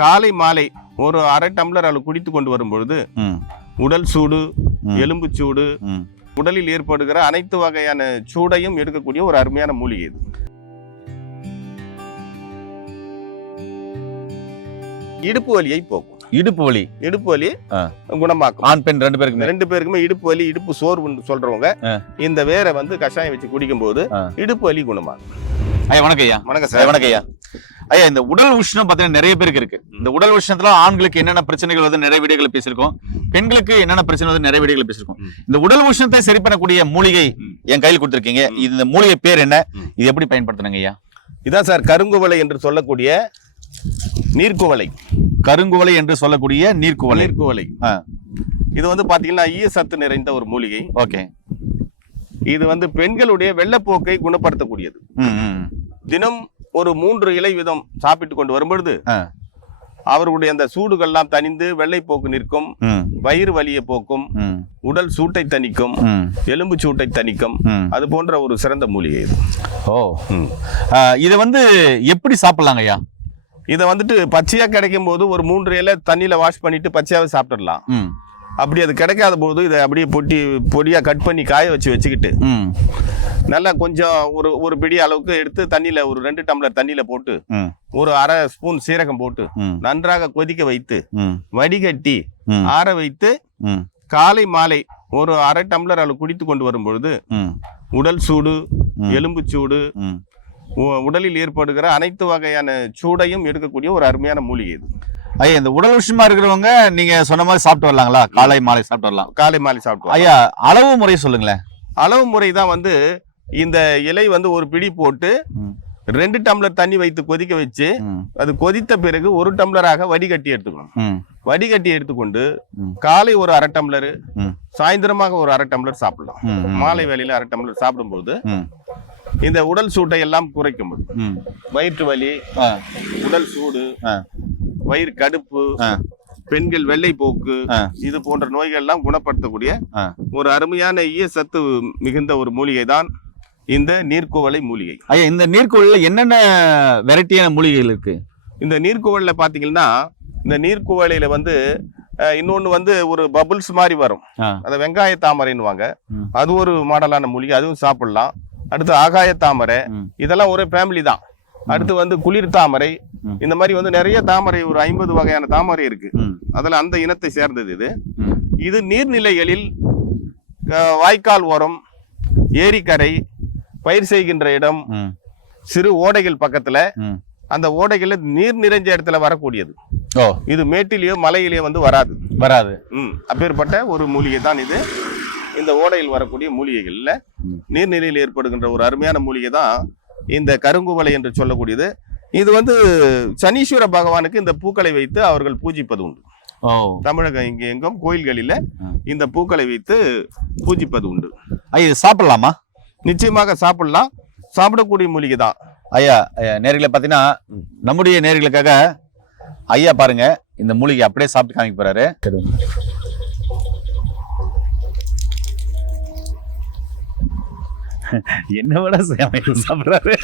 காலை மாலை ஒரு அரை டம்ளர் அளவு குடித்து கொண்டு வரும் பொழுது ம். உடல் சூடு. எலும்பு சூடு உடலில் ஏற்படுகிற அனைத்து வகையான சூடையும் எடுக்கக்கூடிய ஒரு அருமையான மூலிகை இது. இடுப்பு வலியை போக்கும். இடுப்பு வலி. இடுப்பு வலி. குணமாக்கும். ஆண் பெண் ரெண்டு பேருக்குமே? ரெண்டு பேருக்குமே இடுப்பு வலி இடுப்பு சோர்வுன்னு சொல்றவங்க. இந்த வேரை வந்து கஷாயம் வச்சு குடிக்கும்போது ஆ. இடுப்பு வலி குணமாகும். ஐயா வணக்கம் ஐயா. வணக்கம் சார். வணக்கம் ஐயா. ஐயா இந்த உடல் உஷ்ணம் பார்த்தீங்கன்னா நிறைய பேருக்கு இருக்கு. இந்த உடல் உஷ்ணத்துல ஆண்களுக்கு என்னென்ன பிரச்சனைகள் வந்து நிறைய வீடுகளை பேசியிருக்கோம். பெண்களுக்கு என்னென்ன பிரச்சனை வந்து நிறைய வீடுகளை பேசியிருக்கோம். இந்த உடல் உஷ்ணத்தை சரி பண்ணக்கூடிய மூலிகை. என் கையில் கொடுத்துருக்கீங்க. இந்த மூலிகை பேர் என்ன. இது எப்படி பயன்படுத்துனாங்க ஐயா? இதான் சார் கருங்குவளை என்று சொல்லக்கூடிய நீர்க்குவளை கருங்குவளை என்று சொல்லக்கூடிய நீர்க்குவளை நீர்க்குவளை ஆ. இது வந்து பாத்தீங்கன்னா ஈய சத்து நிறைந்த ஒரு மூலிகை. ஓகே. இது வந்து பெண்களுடைய வெள்ளப்போக்கை குணப்படுத்தக்கூடியது. தினம் ஒரு மூன்று இலை வீதம் சாப்பிட்டு கொண்டு வரும்பொழுது ஆ. அவர்களுடைய அந்த சூடுகள்லாம் தணிந்து வெள்ளைப்போக்கு நிற்கும் வயிறு வலியை போக்கும் உடல் சூட்டை தணிக்கும் எலும்பு சூட்டை தணிக்கும் அது போன்ற ஒரு சிறந்த மூலிகை இது. ஓ. இதை வந்து எப்படி சாப்பிடலாங்க ஐயா? இதை வந்துட்டு பச்சையா கிடைக்கும் போது ஒரு மூன்று இலை தண்ணியில வாஷ் பண்ணிட்டு பச்சையாவே சாப்பிட்டுடலாம். ம். அப்படி அது கிடைக்காத போது இதை அப்படியே பொட்டி பொடியா கட் பண்ணி காய வச்சு வச்சுக்கிட்டு நல்லா கொஞ்சம் ஒரு ஒரு பிடி அளவுக்கு எடுத்து தண்ணியில ஒரு ரெண்டு டம்ளர் தண்ணியில போட்டு ஒரு அரை ஸ்பூன் சீரகம் போட்டு நன்றாக கொதிக்க வைத்து வடிகட்டி ஆற வைத்து காலை மாலை ஒரு அரை டம்ளர் அளவு குடித்து கொண்டு வரும் பொழுது உடல் சூடு. எலும்பு சூடு உடலில் ஏற்படுகிற அனைத்து வகையான சூடையும் எடுக்கக்கூடிய ஒரு அருமையான மூலிகை இது. ஐயா இந்த உடல் உஷ்ணமா இருக்கிறவங்க நீங்க சொன்ன மாதிரி சாப்பிட்டு வரலாங்களா? காலை மாலை சாப்பிட்டு வரலாம். காலை மாலை சாப்பிட்டு ஐயா அளவு முறை சொல்லுங்களேன். அளவு முறை தான் வந்து இந்த இலை வந்து ஒரு பிடி போட்டு ரெண்டு டம்ளர் தண்ணி வைத்து கொதிக்க வச்சு அது கொதித்த பிறகு ஒரு டம்ளராக வடிகட்டி எடுத்துக்கணும் வடிகட்டி எடுத்துக்கொண்டு. காலை ஒரு அரை டம்ளர் சாயந்தரமாக ஒரு அரை டம்ளர் சாப்பிடலாம். மாலை வேளையில அரை டம்ளர் சாப்பிடும்போது இந்த உடல் சூட்டை எல்லாம் குறைக்கும் அது. ம். வயிற்று வலி உடல் சூடு வயிறு கடுப்பு பெண்கள் வெள்ளை போக்கு. இது போன்ற நோய்கள் எல்லாம் குணப்படுத்தக்கூடிய. ஒரு அருமையான ஈய சத்து மிகுந்த ஒரு மூலிகை தான் இந்த நீர்க்குவளை மூலிகை. ஐயா இந்த நீர்க்கோழில என்னென்ன வெரைட்டியான மூலிகைகள் இருக்கு? இந்த நீர்க்குவளில் பார்த்தீங்கன்னா இந்த நீர்க்குவளையில வந்து அஹ், இன்னொன்னு வந்து ஒரு பபுள்ஸ் மாதிரி வரும். அதை வெங்காய தாமரைன்னுவாங்க. அது ஒரு மாடலான மூலிகை அதுவும் சாப்பிடலாம். அடுத்து ஆகாய தாமரை. இதெல்லாம் ஒரே ஃபேமிலி தான். அடுத்து வந்து குளிர் தாமரை. இந்த மாதிரி வந்து நிறைய தாமரை ஒரு ஐம்பது வகையான தாமரை இருக்கு. அதுல அந்த இனத்தை சேர்ந்தது இது. இது நீர்நிலைகளில் வாய்க்கால் ஓரம் ஏரிக்கரை பயிர் செய்கின்ற இடம் சிறு ஓடைகள் பக்கத்துல. அந்த ஓடைகள்ல நீர் நிறைஞ்ச இடத்துல வரக்கூடியது. ஓ. இது மேட்டிலேயோ மலையிலேயோ வந்து வராது. வராது. ம். அப்பேற்பட்ட ஒரு மூலிகை தான் இது. இந்த ஓடையில் வரக்கூடிய மூலிகைகள்ல. நீர்நிலையில் ஏற்படுகின்ற ஒரு அருமையான மூலிகை தான் இந்த கருங்குவலை என்று சொல்லக்கூடியது. இது வந்து சனீஸ்வர பகவானுக்கு இந்த பூக்களை வைத்து அவர்கள் பூஜிப்பது உண்டு. தமிழகம் இங்கே எங்கும் கோயில்களில். இந்த பூக்களை வைத்து பூஜிப்பது உண்டு. ஐயா இது சாப்பிடலாமா? நிச்சயமாக சாப்பிடலாம். சாப்பிடக்கூடிய மூலிகை தான் ஐயா ஐயா நேர்களை பார்த்தீங்கன்னா நம்முடைய நேர்களுக்காக ஐயா பாருங்க இந்த மூலிகை அப்படியே சாப்பிட்டு காமிக்க போறாரு. என்ன விட சாப்பிடுறாரு?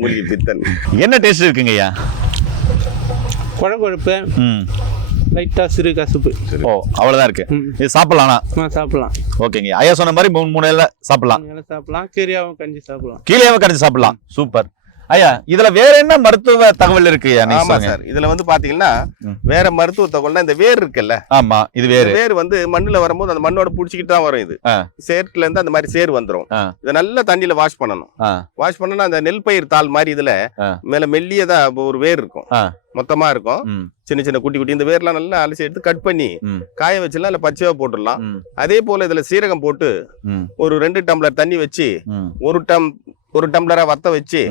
மூலிகை பித்தன். என்ன டேஸ்ட் இருக்குங்க ஐயா? குழம்புழப்பு ம். லைட்டாக சிறு கசுப்பு. ஓ அவ்வளவுதான் இருக்கு. இது சாப்பிடலாம்னா ஆ சாப்பிடலாம். ஓகேங்க. ஐயா சொன்ன மாதிரி மூணு மூணு இலை சாப்பிடலாம். சாப்பிடலாம். கீரையாவும் கஞ்சி சாப்பிடலாம். கீழே கடிச்சு சாப்பிடலாம். சூப்பர். ஐயா இதுல வேற என்ன மருத்துவ தகவல் இருக்கு ஆமா. சார். இதுல வந்து பாத்தீங்கன்னா. வேற மருத்துவ தகவல்னா இந்த வேர் இருக்குல்ல? ஆமா இது வேறு. வேர் வந்து மண்ணுல வரும்போது அந்த மண்ணோட புடிச்சிக்கிட்டு தான் வரும் இது. சேற்றுல இருந்து அந்த மாதிரி சேர் வந்துரும். இதை நல்லா தண்ணியில வாஷ் பண்ணணும். வாஷ் பண்ணனா அந்த நெல் பயிர் தாள் மாதிரி இதுல. மேல மெல்லியதா ஒரு வேர் இருக்கும். மொத்தமா இருக்கும். சின்ன சின்ன குட்டி குட்டி இந்த வேர்லாம் நல்லா அலசி எடுத்து கட் பண்ணி காய வச்சுலாம் இல்ல பச்சையா போட்டுடலாம். அதே போல இதுல சீரகம் போட்டு ஒரு ரெண்டு டம்ளர் தண்ணி வச்சு ஒரு டம் ஒரு டம்ளரா வத்த வச்சு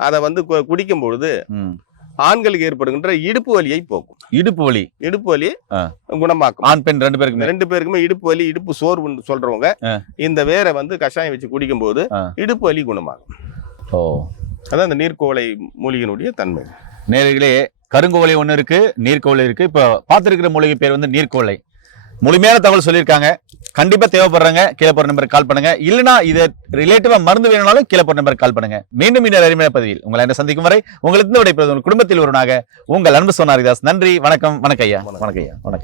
அதை வந்து குடிக்கும் பொழுது. ஆண்களுக்கு ஏற்படுகின்ற இடுப்பு வலியை போக்கும். இடுப்பு வலி. இடுப்பு வலி. குணமாக்கும். ஆண் பெண் ரெண்டு பேருக்குமே? ரெண்டு பேருக்குமே இடுப்பு வலி இடுப்பு சோர்வுன்னு சொல்றவங்க. இந்த வேரை வந்து கஷாயம் வச்சு குடிக்கும்போது ஆ. இடுப்பு வலி குணமாகும். ஓ. அதான் இந்த நீர்க்கோளை மூலிகையினுடைய தன்மை. நேர்களே கருங்கோலை ஒன்று இருக்கு நீர்க்கோலை இருக்கு. இப்போ பார்த்துருக்கிற மூலிகை பேர் வந்து நீர்க்கோலை. முழுமையான தகவல் சொல்லியிருக்காங்க. கண்டிப்பா தேவைப்படுறாங்க கீழே போற நம்பருக்கு கால் பண்ணுங்க. இல்லனா இது ரிலேட்டிவா மருந்து வேணும்னாலும் கீழே போற நம்பருக்கு கால் பண்ணுங்க. மீண்டும் இன்னொரு அருமையான பதிவில் உங்களை என்ன சந்திக்கும் வரை உங்களுக்கு விடைபெறுவது உங்கள் குடும்பத்தில் ஒருவனாக உங்கள் அன்பு சோனாரிதாஸ். நன்றி வணக்கம் வணக்கம் ஐயா. வணக்கம் ஐயா. வணக்கம்.